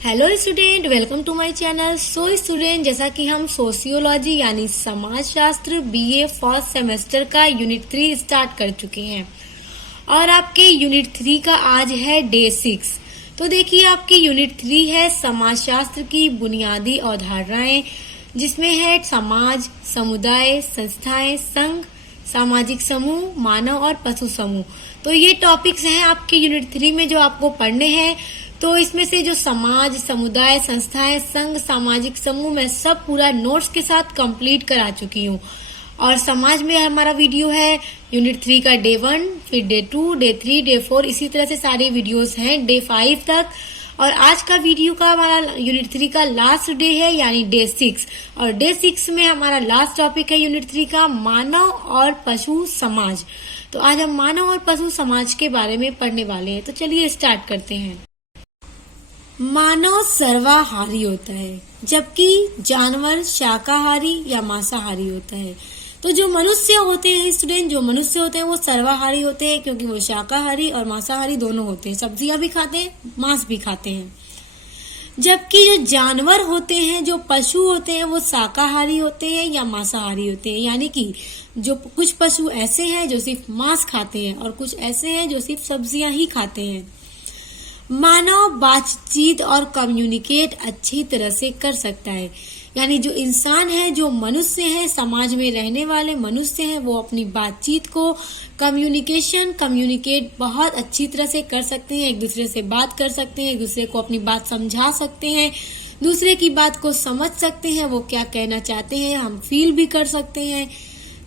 Hello student, welcome to my channel. So student, जैसा कि हम सोशियोलॉजी यानी समाजशास्त्र बीए फर्स्ट सेमेस्टर का यूनिट 3 स्टार्ट कर चुके हैं और आपके यूनिट 3 का आज है डे 6। तो देखिए, आपकी यूनिट 3 है समाजशास्त्र की बुनियादी अवधारणाएं, जिसमें है समाज, समुदाय, संस्थाएं, संघ, सामाजिक समूह, मानव और पशु समूह। तो ये टॉपिक्स हैं आपके यूनिट 3 में जो आपको पढ़ने हैं। तो इसमें से जो समाज, समुदाय, संस्थाएं, संघ, सामाजिक समूह मैं सब पूरा नोट्स के साथ कंप्लीट करा चुकी हूँ। और समाज में हमारा वीडियो है यूनिट 3 का डे 1, फिर डे 2, डे 3, डे 4, इसी तरह से सारे वीडियोस हैं डे 5 तक। और आज का वीडियो का हमारा यूनिट 3 का लास्ट डे है यानी डे 6। और डे 6 में हमारा लास्ट टॉपिक है यूनिट 3 का मानव और पशु समाज। तो आज हम मानव और पशु समाज के बारे में पढ़ने वाले हैं। तो चलिए स्टार्ट करते हैं। मानव सर्वाहारी होता है, जबकि जानवर शाकाहारी या मांसाहारी होता है। तो जो मनुष्य होते हैं स्टूडेंट, जो मनुष्य होते हैं वो सर्वाहारी होते हैं, क्योंकि वो शाकाहारी और मांसाहारी दोनों होते हैं। सब्जियां भी खाते हैं, मांस भी खाते हैं। जबकि जो जानवर होते हैं, जो पशु होते हैं, वो शाकाहारी होते हैं या मांसाहारी होते हैं। यानी कि जो कुछ पशु ऐसे हैं जो सिर्फ मांस खाते हैं और कुछ ऐसे हैं जो सिर्फ सब्जियां ही खाते हैं। मानव बातचीत और कम्युनिकेट अच्छी तरह से कर सकता है। यानी जो इंसान है, जो मनुष्य है, समाज में रहने वाले मनुष्य हैं, वो अपनी बातचीत को कम्युनिकेट बहुत अच्छी तरह से कर सकते हैं। एक दूसरे से बात कर सकते हैं, एक दूसरे को अपनी बात समझा सकते हैं, दूसरे की बात को समझ सकते हैं, वो क्या कहना चाहते हैं हम फील भी कर सकते हैं।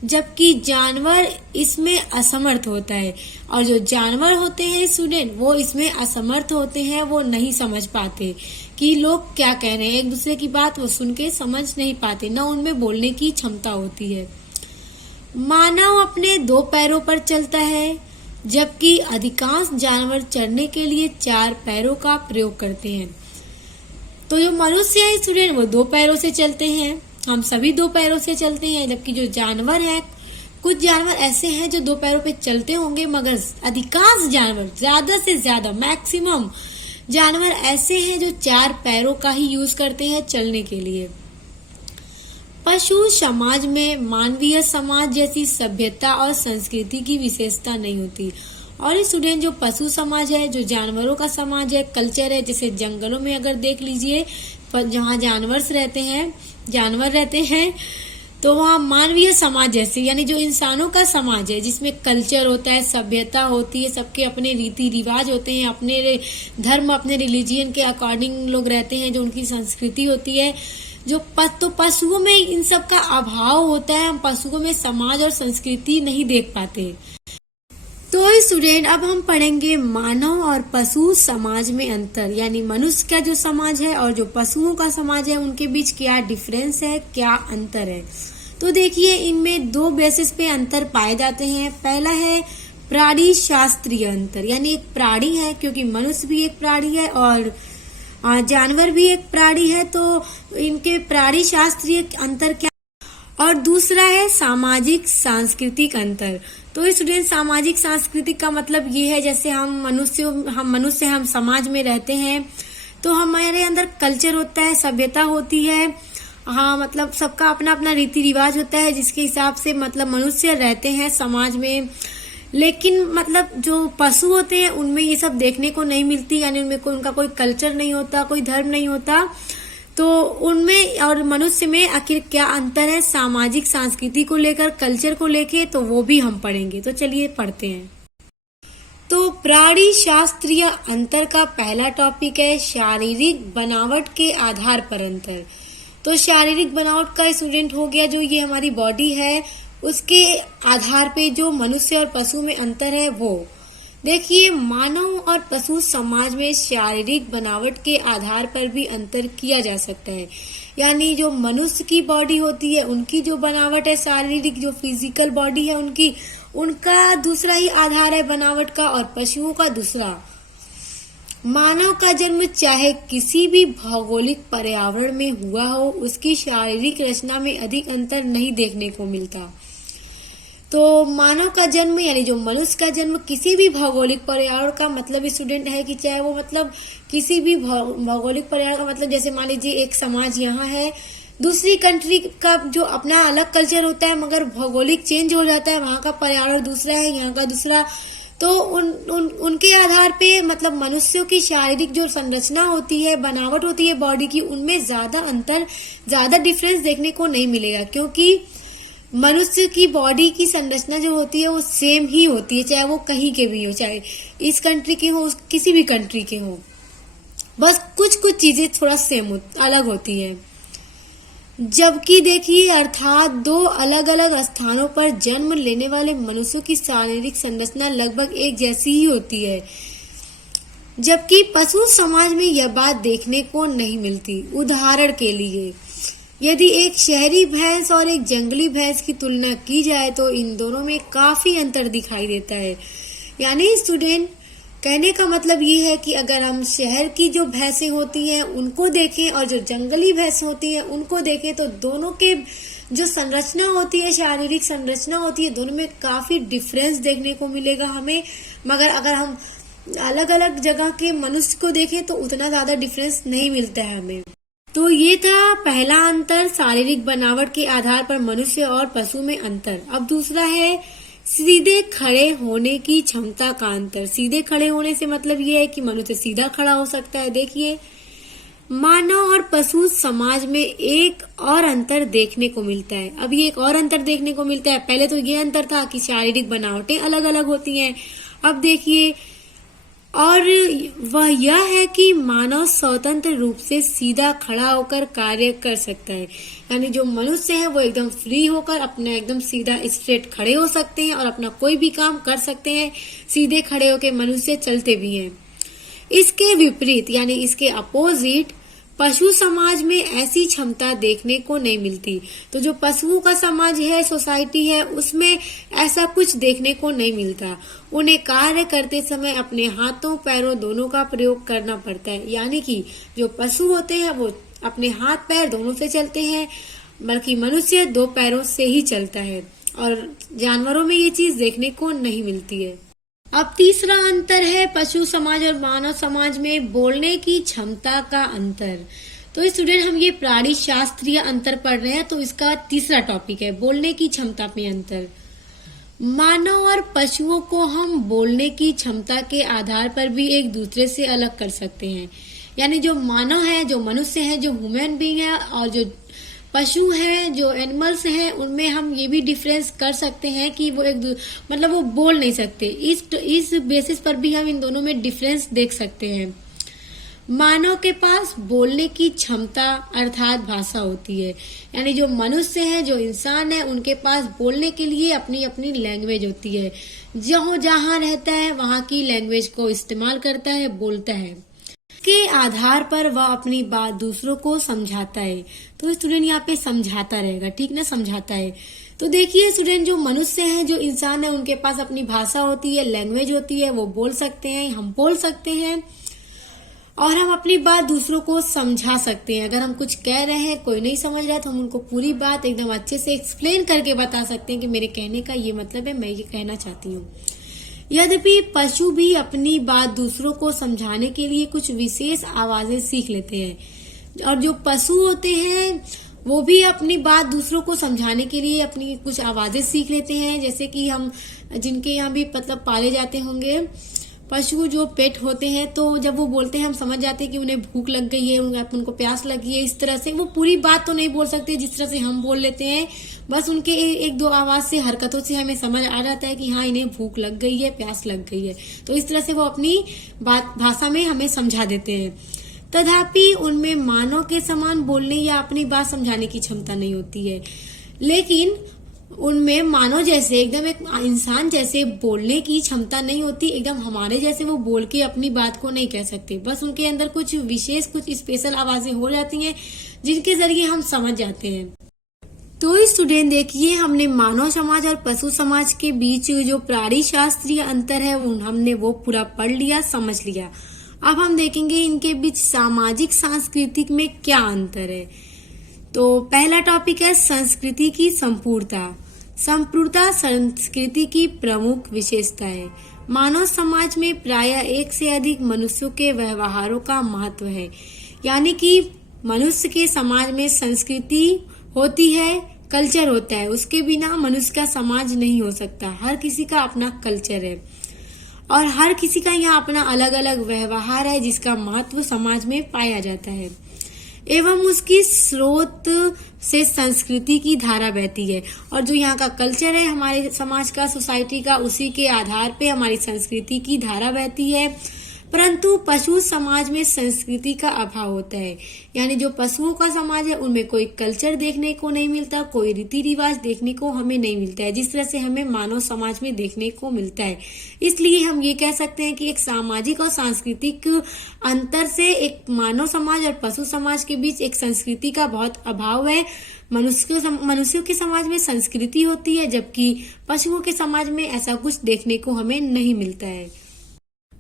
जबकि जानवर इसमें असमर्थ होता है। और जो जानवर होते हैं स्टूडेंट, वो इसमें असमर्थ होते हैं, वो नहीं समझ पाते कि लोग क्या कह रहे हैं। एक दूसरे की बात वो सुन के समझ नहीं पाते, न उनमें बोलने की क्षमता होती है। मानव अपने 2 पैरों पर चलता है, जबकि अधिकांश जानवर चलने के लिए 4 पैरों का प्रयोग करते हैं। तो जो मनुष्य है स्टूडेंट, वो 2 पैरों से चलते हैं। हम सभी 2 पैरों से चलते हैं। जबकि जो जानवर है, कुछ जानवर ऐसे हैं जो 2 पैरों पे चलते होंगे, मगर अधिकांश जानवर, ज्यादा से ज्यादा मैक्सिमम जानवर ऐसे हैं जो 4 पैरों का ही यूज करते हैं चलने के लिए। पशु समाज में मानवीय समाज जैसी सभ्यता और संस्कृति की विशेषता नहीं होती। और स्टूडेंट, जो पशु समाज है, जो जानवरों का समाज है, कल्चर है, जैसे जंगलों में अगर देख लीजिए, जहाँ जानवर रहते हैं, तो वहाँ मानवीय समाज जैसे, यानी जो इंसानों का समाज है, जिसमें कल्चर होता है, सभ्यता होती है, सबके अपने रीति रिवाज होते हैं, अपने धर्म, अपने रिलीजियन के अकॉर्डिंग लोग रहते हैं, जो उनकी संस्कृति होती है। तो पशुओं में इन सब का अभाव होता है। हम पशुओं में समाज और संस्कृति नहीं देख पाते। तो स्टूडेंट, अब हम पढ़ेंगे मानव और पशु समाज में अंतर, यानी मनुष्य का जो समाज है और जो पशुओं का समाज है, उनके बीच क्या डिफरेंस है, क्या अंतर है। तो देखिए, इनमें 2 बेसिस पे अंतर पाए जाते हैं। पहला है प्राणी शास्त्रीय अंतर, यानी एक प्राणी है, क्योंकि मनुष्य भी एक प्राणी है और जानवर भी एक प्राणी है, तो इनके प्राणी शास्त्रीय अंतर क्या। और दूसरा है सामाजिक सांस्कृतिक अंतर। तो स्टूडेंट, सामाजिक सांस्कृतिक का मतलब ये है, जैसे हम मनुष्य हम समाज में रहते हैं, तो हमारे अंदर कल्चर होता है, सभ्यता होती है। हाँ, मतलब सबका अपना अपना रीति रिवाज होता है, जिसके हिसाब से मतलब मनुष्य रहते हैं समाज में। लेकिन मतलब जो पशु होते हैं, उनमें ये सब देखने को नहीं मिलती, यानी उनमें उनका कोई कल्चर नहीं होता, कोई धर्म नहीं होता। तो उनमें और मनुष्य में आखिर क्या अंतर है सामाजिक संस्कृति को लेकर, कल्चर को लेकर, तो वो भी हम पढ़ेंगे। तो चलिए पढ़ते हैं। तो प्राणी शास्त्रीय अंतर का पहला टॉपिक है शारीरिक बनावट के आधार पर अंतर। तो शारीरिक बनावट का स्टूडेंट हो गया, जो ये हमारी बॉडी है, उसके आधार पे जो मनुष्य और पशु में अंतर है वो देखिए। मानव और पशु समाज में शारीरिक बनावट के आधार पर भी अंतर किया जा सकता है। यानी जो मनुष्य की बॉडी होती है, उनकी जो बनावट है, शारीरिक जो फिजिकल बॉडी है उनका दूसरा ही आधार है बनावट का, और पशुओं का दूसरा। मानव का जन्म चाहे किसी भी भौगोलिक पर्यावरण में हुआ हो, उसकी शारीरिक रचना में अधिक अंतर नहीं देखने को मिलता। तो मानव का जन्म यानी जो मनुष्य का जन्म किसी भी भौगोलिक पर्यावरण का मतलब स्टूडेंट है कि चाहे वो मतलब किसी भी भौगोलिक पर्यावरण का मतलब जैसे मान लीजिए एक समाज यहाँ है, दूसरी कंट्री का जो अपना अलग कल्चर होता है मगर भौगोलिक चेंज हो जाता है, वहाँ का पर्यावरण दूसरा है, यहाँ का दूसरा, तो उनके आधार पे मतलब मनुष्यों की शारीरिक जो संरचना होती है, बनावट होती है बॉडी की, उनमें ज्यादा डिफरेंस देखने को नहीं मिलेगा, क्योंकि मनुष्य की बॉडी की संरचना जो होती है वो सेम ही होती है, चाहे वो कहीं के भी हो, चाहे इस कंट्री के हो किसी भी कंट्री के हो, बस कुछ कुछ चीजें थोड़ा अलग होती है। जबकि देखिए अर्थात दो अलग अलग स्थानों पर जन्म लेने वाले मनुष्यों की शारीरिक संरचना लगभग एक जैसी ही होती है, जबकि पशु समाज में यह बात देखने को नहीं मिलती। उदाहरण के लिए यदि एक शहरी भैंस और एक जंगली भैंस की तुलना की जाए तो इन दोनों में काफी अंतर दिखाई देता है। यानी स्टूडेंट कहने का मतलब ये है कि अगर हम शहर की जो भैंसें होती हैं उनको देखें और जो जंगली भैंस होती हैं उनको देखें तो दोनों के जो संरचना होती है, शारीरिक संरचना होती है, दोनों में काफी डिफरेंस देखने को मिलेगा हमें। मगर अगर हम अलग अलग जगह के मनुष्य को देखें तो उतना ज्यादा डिफरेंस नहीं मिलता है हमें। तो ये था पहला अंतर, शारीरिक बनावट के आधार पर मनुष्य और पशु में अंतर। अब दूसरा है सीधे खड़े होने की क्षमता का अंतर। सीधे खड़े होने से मतलब ये है कि मनुष्य सीधा खड़ा हो सकता है। देखिए मानव और पशु समाज में एक और अंतर देखने को मिलता है। अब ये एक और अंतर देखने को मिलता है, पहले तो ये अंतर था कि शारीरिक बनावटें अलग अलग होती हैं, अब देखिए और वह यह है कि मानव स्वतंत्र रूप से सीधा खड़ा होकर कार्य कर सकता है। यानी जो मनुष्य है वो एकदम फ्री होकर अपना एकदम सीधा स्ट्रेट खड़े हो सकते हैं और अपना कोई भी काम कर सकते हैं, सीधे खड़े होकर मनुष्य चलते भी हैं। इसके विपरीत यानी इसके अपोजिट पशु समाज में ऐसी क्षमता देखने को नहीं मिलती। तो जो पशुओं का समाज है, सोसाइटी है, उसमें ऐसा कुछ देखने को नहीं मिलता। उन्हें कार्य करते समय अपने हाथों पैरों दोनों का प्रयोग करना पड़ता है। यानी कि जो पशु होते हैं वो अपने हाथ पैर दोनों से चलते हैं, बल्कि मनुष्य दो पैरों से ही चलता है और जानवरों में ये चीज देखने को नहीं मिलती है। अब तीसरा अंतर है पशु समाज और मानव समाज में बोलने की क्षमता का अंतर। तो स्टूडेंट हम ये प्राणी शास्त्रीय अंतर पढ़ रहे हैं, तो इसका तीसरा टॉपिक है बोलने की क्षमता में अंतर। मानव और पशुओं को हम बोलने की क्षमता के आधार पर भी एक दूसरे से अलग कर सकते हैं। यानी जो मानव है, जो मनुष्य है, जो ह्यूमन बीइंग है, और जो पशु हैं, जो एनिमल्स हैं, उनमें हम ये भी डिफरेंस कर सकते हैं कि वो मतलब वो बोल नहीं सकते। इस बेसिस पर भी हम इन दोनों में डिफरेंस देख सकते हैं। मानव के पास बोलने की क्षमता अर्थात भाषा होती है। यानी जो मनुष्य है, जो इंसान है, उनके पास बोलने के लिए अपनी अपनी लैंग्वेज होती है। जहाँ रहता है वहाँ की लैंग्वेज को इस्तेमाल करता है, बोलता है, के आधार पर वह अपनी बात दूसरों को समझाता है। तो स्टूडेंट यहाँ पे समझाता रहेगा, ठीक ना, समझाता है। तो देखिए स्टूडेंट जो मनुष्य हैं, जो इंसान है, उनके पास अपनी भाषा होती है, लैंग्वेज होती है, वो बोल सकते हैं, हम बोल सकते हैं और हम अपनी बात दूसरों को समझा सकते हैं। अगर हम कुछ कह रहे हैं, कोई नहीं समझ रहा है, तो हम उनको पूरी बात एकदम अच्छे से एक्सप्लेन करके बता सकते हैं कि मेरे कहने का ये मतलब है, मैं ये कहना चाहती हूँ। यद्यपि पशु भी अपनी बात दूसरों को समझाने के लिए कुछ विशेष आवाजें सीख लेते हैं, और जो पशु होते हैं वो भी अपनी बात दूसरों को समझाने के लिए अपनी कुछ आवाजें सीख लेते हैं। जैसे कि हम जिनके यहाँ भी मतलब पाले जाते होंगे पशु, जो पेट होते हैं, तो जब वो बोलते हैं हम समझ जाते हैं कि उन्हें भूख लग गई है, उनको प्यास लगी है। इस तरह से वो पूरी बात तो नहीं बोल सकते जिस तरह से हम बोल लेते हैं, बस उनके एक दो आवाज से, हरकतों से हमें समझ आ जाता है कि हाँ इन्हें भूख लग गई है, प्यास लग गई है। तो इस तरह से वो अपनी बात भाषा में हमें समझा देते हैं। तथापि उनमें मानव के समान बोलने या अपनी बात समझाने की क्षमता नहीं होती है, लेकिन उनमें मानव जैसे एकदम एक इंसान जैसे बोलने की क्षमता नहीं होती। एकदम हमारे जैसे वो बोल के अपनी बात को नहीं कह सकते, बस उनके अंदर कुछ विशेष, कुछ स्पेशल आवाजें हो जाती हैं जिनके जरिए हम समझ जाते हैं। तो स्टूडेंट देखिए हमने मानव समाज और पशु समाज के बीच जो प्राणी शास्त्रीय अंतर है हमने वो पूरा पढ़ लिया, समझ लिया। अब हम देखेंगे इनके बीच सामाजिक सांस्कृतिक में क्या अंतर है। तो पहला टॉपिक है संस्कृति की संपूर्णता। संपूर्णता संस्कृति की प्रमुख विशेषता है। मानव समाज में प्रायः एक से अधिक मनुष्यों के व्यवहारों का महत्व है। यानी कि मनुष्य के समाज में संस्कृति होती है, कल्चर होता है। उसके बिना मनुष्य का समाज नहीं हो सकता। हर किसी का अपना कल्चर है और हर किसी का यहाँ अपना अलग अलग व्यवहार है, जिसका महत्व समाज में पाया जाता है एवं उसकी स्रोत से संस्कृति की धारा बहती है। और जो यहाँ का कल्चर है हमारे समाज का, सोसाइटी का, उसी के आधार पे हमारी संस्कृति की धारा बहती है। परंतु पशु समाज में संस्कृति का अभाव होता है। यानी जो पशुओं का समाज है उनमें कोई कल्चर देखने को नहीं मिलता, कोई रीति रिवाज देखने को हमें नहीं मिलता है, जिस तरह से हमें मानव समाज में देखने को मिलता है। इसलिए हम ये कह सकते हैं कि एक सामाजिक और सांस्कृतिक अंतर से एक मानव समाज और पशु समाज के बीच एक संस्कृति का बहुत अभाव है। मनुष्यों के समाज में संस्कृति होती है, जबकि पशुओं के समाज में ऐसा कुछ देखने को हमें नहीं मिलता है।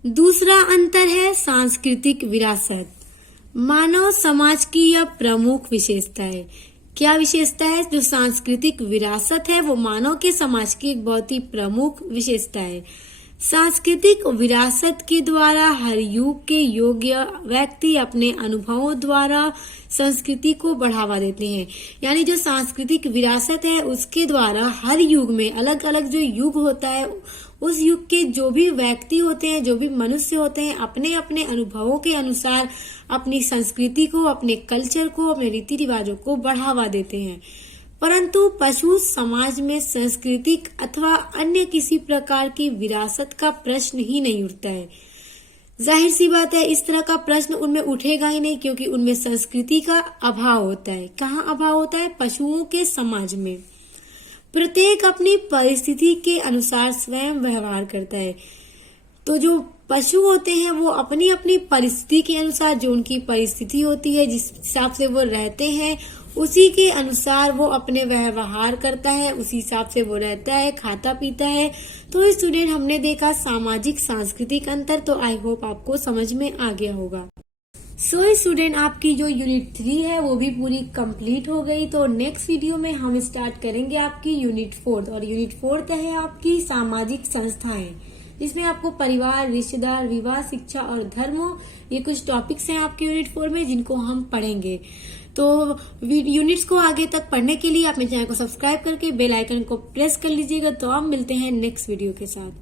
दूसरा अंतर है सांस्कृतिक विरासत। मानव समाज की यह प्रमुख विशेषता है। क्या विशेषता है? जो सांस्कृतिक विरासत है वो मानव के समाज की एक बहुत ही प्रमुख विशेषता है। सांस्कृतिक विरासत के द्वारा हर युग के योग्य व्यक्ति अपने अनुभवों द्वारा संस्कृति को बढ़ावा देते हैं। यानी जो सांस्कृतिक विरासत है उसके द्वारा हर युग में अलग अलग जो युग होता है उस युग के जो भी व्यक्ति होते हैं, जो भी मनुष्य होते हैं, अपने अपने अनुभवों के अनुसार अपनी संस्कृति को, अपने कल्चर को, अपने रीति रिवाजों को बढ़ावा देते हैं। परंतु पशु समाज में सांस्कृतिक अथवा अन्य किसी प्रकार की विरासत का प्रश्न ही नहीं उठता है। जाहिर सी बात है, इस तरह का प्रश्न उनमें उठेगा ही नहीं, क्योंकि उनमें संस्कृति का अभाव होता है। कहाँ अभाव होता है? पशुओं के समाज में। प्रत्येक अपनी परिस्थिति के अनुसार स्वयं व्यवहार करता है। तो जो पशु होते हैं वो अपनी अपनी परिस्थिति के अनुसार, जो उनकी परिस्थिति होती है, जिस हिसाब से वो रहते हैं, उसी के अनुसार वो अपने व्यवहार करता है, उसी हिसाब से वो रहता है, खाता पीता है। तो स्टूडेंट, हमने देखा सामाजिक सांस्कृतिक अंतर। तो आई होप आपको समझ में आ गया होगा। सो स्टूडेंट, आपकी जो यूनिट 3 है वो भी पूरी कंप्लीट हो गई। तो नेक्स्ट वीडियो में हम स्टार्ट करेंगे आपकी यूनिट 4। और यूनिट 4 है आपकी सामाजिक संस्थाएं, जिसमें आपको परिवार, रिश्तेदार, विवाह, शिक्षा और धर्म, ये कुछ टॉपिक्स हैं आपके यूनिट 4 में जिनको हम पढ़ेंगे। तो यूनिट्स को आगे तक पढ़ने के लिए आप मेरे चैनल को सब्सक्राइब करके बेल आइकन को प्रेस कर लीजिएगा। तो आप मिलते हैं नेक्स्ट वीडियो के साथ।